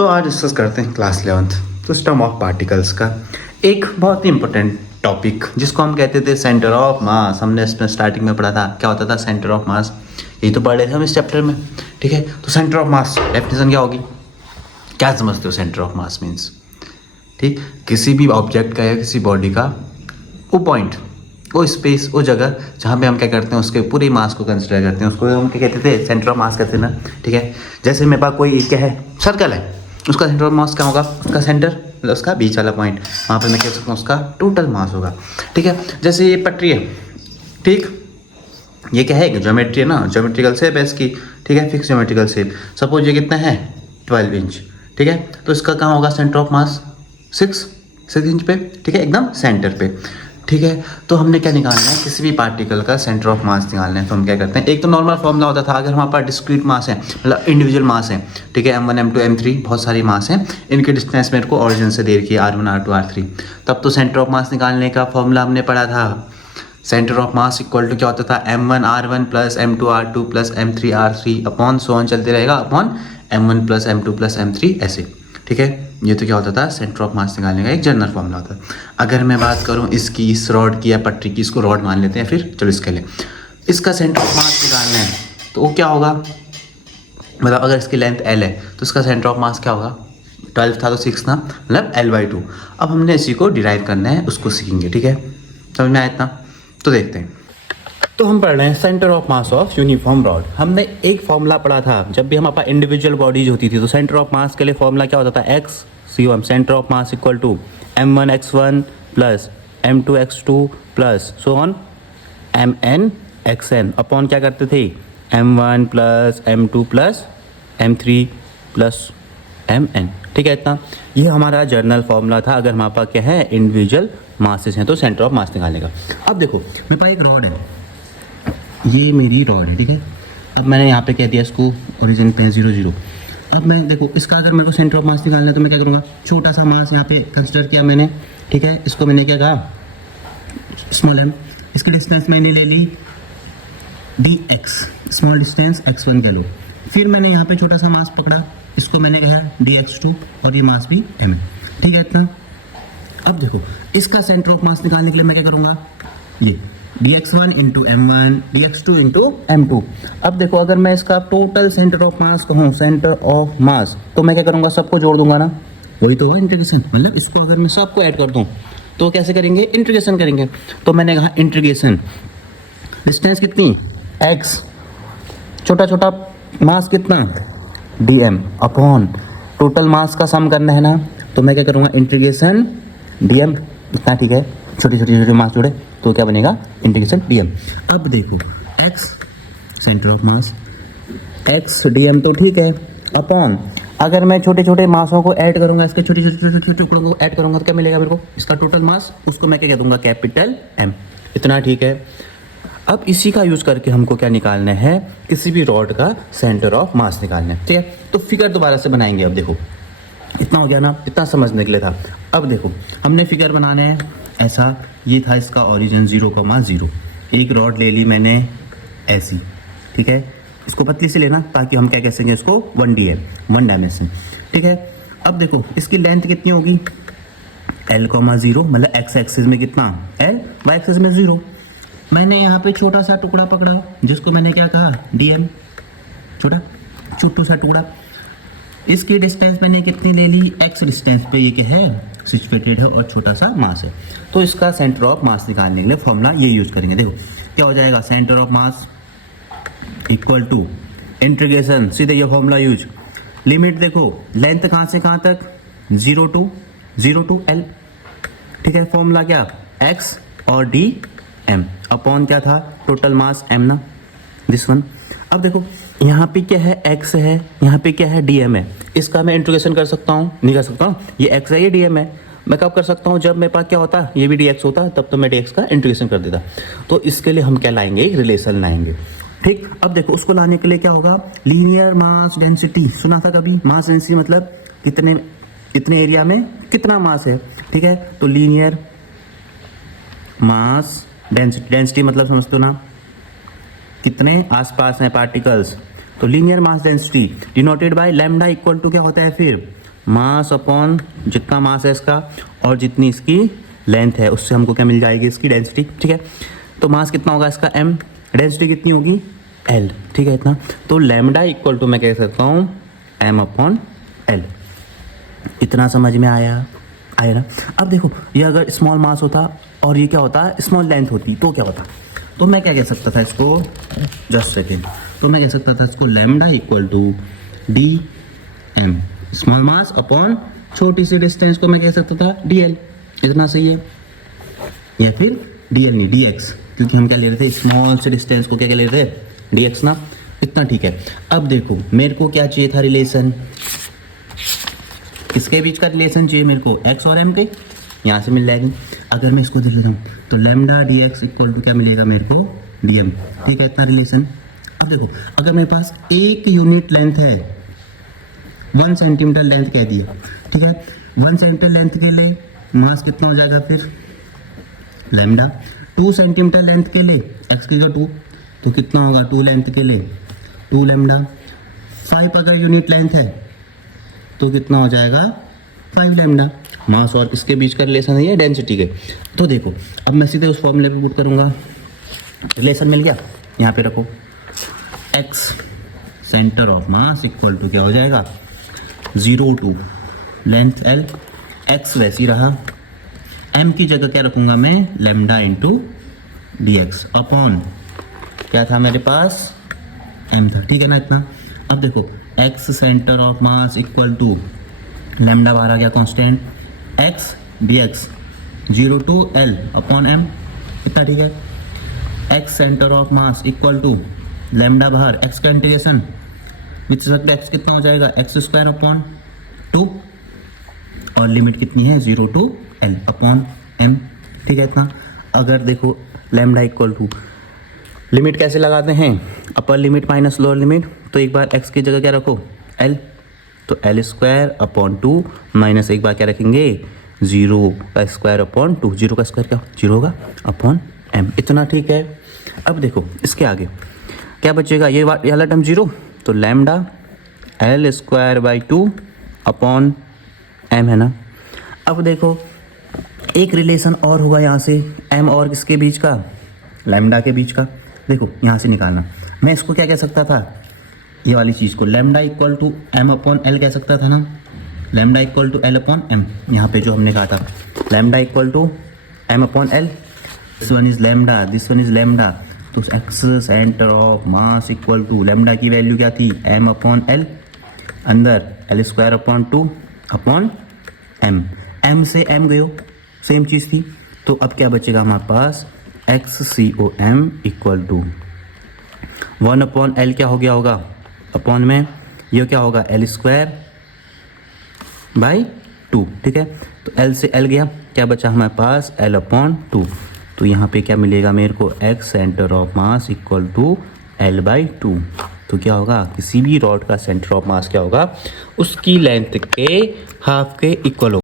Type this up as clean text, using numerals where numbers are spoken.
आज डिस्कस करते हैं class 11th system of particles का एक बहुत ही इंपॉर्टेंट टॉपिक जिसको हम कहते थे सेंटर ऑफ मास। हमने इसमें स्टार्टिंग में पढ़ा था क्या होता था सेंटर ऑफ मास, यही तो पढ़ रहे थे हम इस चैप्टर में। ठीक है, तो सेंटर ऑफ मास डेफिनेशन क्या होगी, क्या समझते हो सेंटर ऑफ मास मीन्स? ठीक, किसी भी ऑब्जेक्ट का या किसी बॉडी का वो पॉइंट, वो स्पेस, वो जगह जहाँ पे हम क्या करते हैं उसके पूरे मास को कंसिडर करते हैं, उसको हम क्या कहते थे सेंटर ऑफ मास कहते हैं ना। ठीक है, जैसे मेरे पास कोई क्या है सर्कल है, उसका सेंटर ऑफ मास क्या होगा, उसका सेंटर मतलब उसका बीच वाला पॉइंट, वहाँ पे मैं कह सकता हूँ उसका टोटल मास होगा। ठीक है, जैसे ये पटरी है, ठीक, ये क्या है ज्योमेट्री है ना, ज्योमेट्रिकल शेप है इसकी। ठीक है, फिक्स ज्योमेट्रिकल शेप, सपोज ये कितना है 12 इंच। ठीक है, तो इसका कहाँ होगा सेंटर ऑफ मास 6 इंच पे। ठीक है, एकदम सेंटर पे। ठीक है, तो हमने क्या निकालना है, किसी भी पार्टिकल का सेंटर ऑफ मास निकालना है तो हम क्या करते हैं, एक तो नॉर्मल फॉर्मूला होता था अगर हमारे पास डिस्क्रीट मास है मतलब इंडिविजुअल मास है। ठीक है, M1 M2 M3 बहुत सारी मास हैं, इनके डिस्टेंस मेरे को ऑरिजिन से दे रखी है R1 R2 R3। तब तो सेंटर ऑफ मास निकालने का फॉर्मूला हमने पढ़ा था, centre of mass equal to क्या होता था M1 R1 plus M2 R2 plus M3 R3 upon so on चलते रहेगा upon M1 plus M2 plus M3 ऐसे। ठीक है, ये तो क्या होता था सेंटर ऑफ मास निकालने का एक जनरल फॉर्मूला होता है। अगर मैं बात करूँ इसकी, इस रॉड की या पटरी की, इसको रॉड मान लेते हैं फिर, चलो इसके लिए इसका सेंटर ऑफ मास निकालना है तो वो क्या होगा, मतलब अगर इसकी लेंथ L है तो इसका सेंटर ऑफ मास क्या होगा, 12 था तो 6 था, मतलब L/2। अब हमने इसी को डिराइव करना है, उसको सीखेंगे। ठीक है, समझ में आया इतना? तो देखते हैं। तो हम पढ़ रहे हैं centre of mass of uniform rod. हमने एक फॉर्मूला पढ़ा था जब भी हमारे पास इंडिविजुअल बॉडीज होती थी तो सेंटर ऑफ मास के लिए फॉर्मूला क्या होता था, XCOM centre of mass equal to M1 X1 plus M2 X2 plus so on MN XN upon क्या करते थे M1 plus M2 plus M3 plus MN। ठीक है, इतना ये हमारा जर्नल फॉर्मूला था अगर हमारे पास क्या है इंडिविजुअल मासेस हैं तो सेंटर ऑफ मास निकालने का। अब देखो मेरे पास एक रॉड है, ये मेरी रॉड है। ठीक है, अब मैंने यहाँ पे कह दिया इसको ओरिजिन पे 0 0। अब मैं देखो इसका अगर मेरे को सेंटर ऑफ मास निकालना है तो मैं क्या करूँगा, छोटा सा मास यहाँ पे कंसिडर किया मैंने। ठीक है, इसको मैंने क्या कहा स्मॉल m, इसकी डिस्टेंस मैंने ले ली dx, स्मॉल डिस्टेंस x1 कह लो। फिर मैंने यहाँ पे छोटा सा मास पकड़ा, इसको मैंने कहा dx2 और ये मास भी m है। ठीक है, इतना। अब देखो इसका सेंटर ऑफ मास निकालने के लिए मैं क्या करूँगा, ये dx1 into m1 dx2 into m2। अब देखो अगर मैं इसका टोटल सेंटर ऑफ मास कहूँ, सेंटर ऑफ मास, तो मैं क्या करूँगा, सबको जोड़ दूंगा ना, वही तो है इंटीग्रेशन। मतलब इसको अगर मैं सबको ऐड कर दूँ तो कैसे करेंगे, इंटीग्रेशन करेंगे। तो मैंने कहा इंटीग्रेशन, डिस्टेंस कितनी x, छोटा छोटा मास कितना dm अपॉन टोटल मास का सम करना है ना, तो मैं क्या करूँगा इंटीग्रेशन dm इतना। ठीक है, छोटे छोटे छोटे मास जोड़े तो क्या बनेगा इंटीग्रेशन dm। अब देखो x centre of mass, x dm तो ठीक है, अपॉन अगर मैं छोटे छोटे मासों को ऐड करूंगा, इसके छोटे छोटे टुकड़ों को ऐड करूंगा तो क्या मिलेगा मेरे को, इसका टोटल मास, उसको मैं क्या कह दूंगा कैपिटल M। इतना ठीक है। अब इसी का यूज़ करके हमको क्या निकालना है, किसी भी रॉड का सेंटर ऑफ मास निकालना है। ठीक है, तो फिगर दोबारा से बनाएंगे। अब देखो इतना हो गया ना, इतना समझने के लिए था। अब देखो हमने फिगर बनाना है ऐसा, ये था इसका ओरिजिन 0,0, एक रॉड ले ली मैंने ऐसी। ठीक है, इसको पतली से लेना ताकि हम क्या कह सकें इसको 1D है, 1 डायमेंशन। ठीक है, अब देखो इसकी लेंथ कितनी होगी L,0, मतलब x एक्सिस में कितना L, y एक्सिस में 0। मैंने यहाँ पे छोटा सा टुकड़ा पकड़ा जिसको मैंने क्या कहा dm, छोटा छोटू सा टुकड़ा। इसकी डिस्टेंस मैंने कितनी ले ली, x डिस्टेंस पे ये क्या है सिचुएटेड है और छोटा सा मास है। तो इसका सेंटर ऑफ मास निकालने के लिए फॉर्मूला ये यूज़ करेंगे। देखो क्या हो जाएगा, centre of mass equal to integration, सीधे ये फॉर्मूला यूज, लिमिट देखो लेंथ कहाँ से कहाँ तक 0 टू L। ठीक है, फॉर्मूला क्या x और dm अपॉन क्या था टोटल मास m ना, दिस वन। अब देखो यहाँ पे क्या है x है, यहाँ पे क्या है dm है, इसका मैं इंटीग्रेशन कर सकता हूँ, नहीं कर सकता हूँ, ये x है ये dm है। मैं कब कर सकता हूँ, जब मेरे पास क्या होता है ये भी dx होता, तब तो मैं dx का इंटीग्रेशन कर देता। तो इसके लिए हम क्या लाएंगे, एक रिलेशन लाएंगे। ठीक, अब देखो उसको लाने के लिए क्या होगा, लीनियर मास डेंसिटी सुना था कभी, मास डेंसिटी मतलब कितने एरिया में कितना मास है। ठीक है, तो लीनियर मास डेंसिटी मतलब समझते हो ना, कितने आसपास हैं पार्टिकल्स, तो linear mass density denoted by lambda equal to क्या होता है फिर मास अपॉन जितना मास है इसका और जितनी इसकी लेंथ है उससे हमको क्या मिल जाएगी इसकी डेंसिटी, ठीक है। तो मास कितना होगा इसका m, डेंसिटी कितनी होगी l, ठीक है इतना। तो लैम्डा इक्वल टू मैं कह सकता हूँ m अपॉन l। इतना समझ में आया ना। अब देखो ये अगर स्मॉल मास होता और ये क्या होता स्मॉल लेंथ होती तो क्या होता, तो मैं क्या कह सकता था इसको, जस्ट सेकेंड, तो मैं कह सकता था इसको lambda equal to d m, small mass upon छोटी सी डिस्टेंस को मैं कह सकता था डी एल। इतना सही है, या फिर डी एल नहीं डी एक्स, क्योंकि हम क्या ले रहे थे स्मॉल से डिस्टेंस को क्या ले रहे थे डी एक्स ना। इतना ठीक है। अब देखो मेरे को क्या चाहिए था रिलेशन, किसके बीच का रिलेशन चाहिए मेरे को, एक्स और एम के, यहाँ से मिल जाएगी। अगर मैं इसको देख लेता हूँ तो lambda d x equal to क्या मिलेगा मेरे को डी एम, ठीक है इतना रिलेशन। अब देखो अगर मेरे पास एक यूनिट लेंथ है 1 सेंटीमीटर लेंथ कह दिया, ठीक है, 1 सेंटीमीटर लेंथ के लिए मास कितना हो जाएगा फिर लैम्डा, 2 सेंटीमीटर लेंथ के लिए एक्स की जगह 2 तो कितना होगा 2 लेंथ के लिए 2 लैम्डा, 5 अगर यूनिट लेंथ है तो कितना हो जाएगा 5 लैम्डा। मास और इसके बीच का रिलेशन है ये डेंसिटी के। तो देखो अब मैं सीधे उस फॉर्मूले पे पुट करूँगा, रिलेशन मिल गया, यहाँ पे रखो x centre of mass equal to क्या हो जाएगा 0 टू लेंथ एल, एक्स वैसी रहा, एम की जगह क्या रखूँगा मैं lambda into D x upon क्या था मेरे पास एम था, ठीक है ना इतना। अब देखो x centre of mass equal to lambda बाहर आ गया constant, x d x 0 to L upon m, इतना ठीक है। X centre of mass equal to lambda बाहर, एक्स का integration with respect to x कितना हो जाएगा एक्स स्क्वायर अपॉन 2 और लिमिट कितनी है 0 टू एल अपॉन एम, ठीक है इतना। अगर देखो लैम्डा इक्वल टू लिमिट कैसे लगाते हैं, upper limit minus lower limit, तो एक बार x की जगह क्या रखो l, तो एल स्क्वायर अपॉन 2 माइनस एक बार क्या रखेंगे 0 का स्क्वायर अपॉन 2, 0 का स्क्वायर क्या 0 होगा अपॉन m, इतना ठीक है। अब देखो इसके आगे क्या बचेगा, ये वाला टर्म 0 तो lambda L square by 2 upon m है ना। अब देखो एक रिलेशन और हुआ यहाँ से m और किसके बीच का लैम्डा के बीच का, देखो यहाँ से निकालना। मैं इसको क्या कह सकता था, ये वाली चीज़ को lambda equal to M upon L कह सकता था ना, lambda equal to L upon M, यहाँ पे जो हमने कहा था lambda equal to M upon L, this one is lambda this one is lambda, तो X centre of mass equal to lambda की वैल्यू क्या थी एम अपॉन एल, अंदर L square upon 2 upon M, M से M गयो same चीज़ थी। तो अब क्या बचेगा हमारे पास X C O M equal to 1 upon L क्या हो गया होगा अपॉन में ये क्या होगा एल स्क्वायर बाई 2, ठीक है। तो एल से एल गया, क्या बचा हमारे पास एल अपॉन 2, तो यहाँ पे क्या मिलेगा मेरे को x centre of mass equal to l by 2। तो क्या होगा किसी भी रॉड का सेंटर ऑफ मास क्या होगा उसकी लेंथ के हाफ के इक्वल होगा।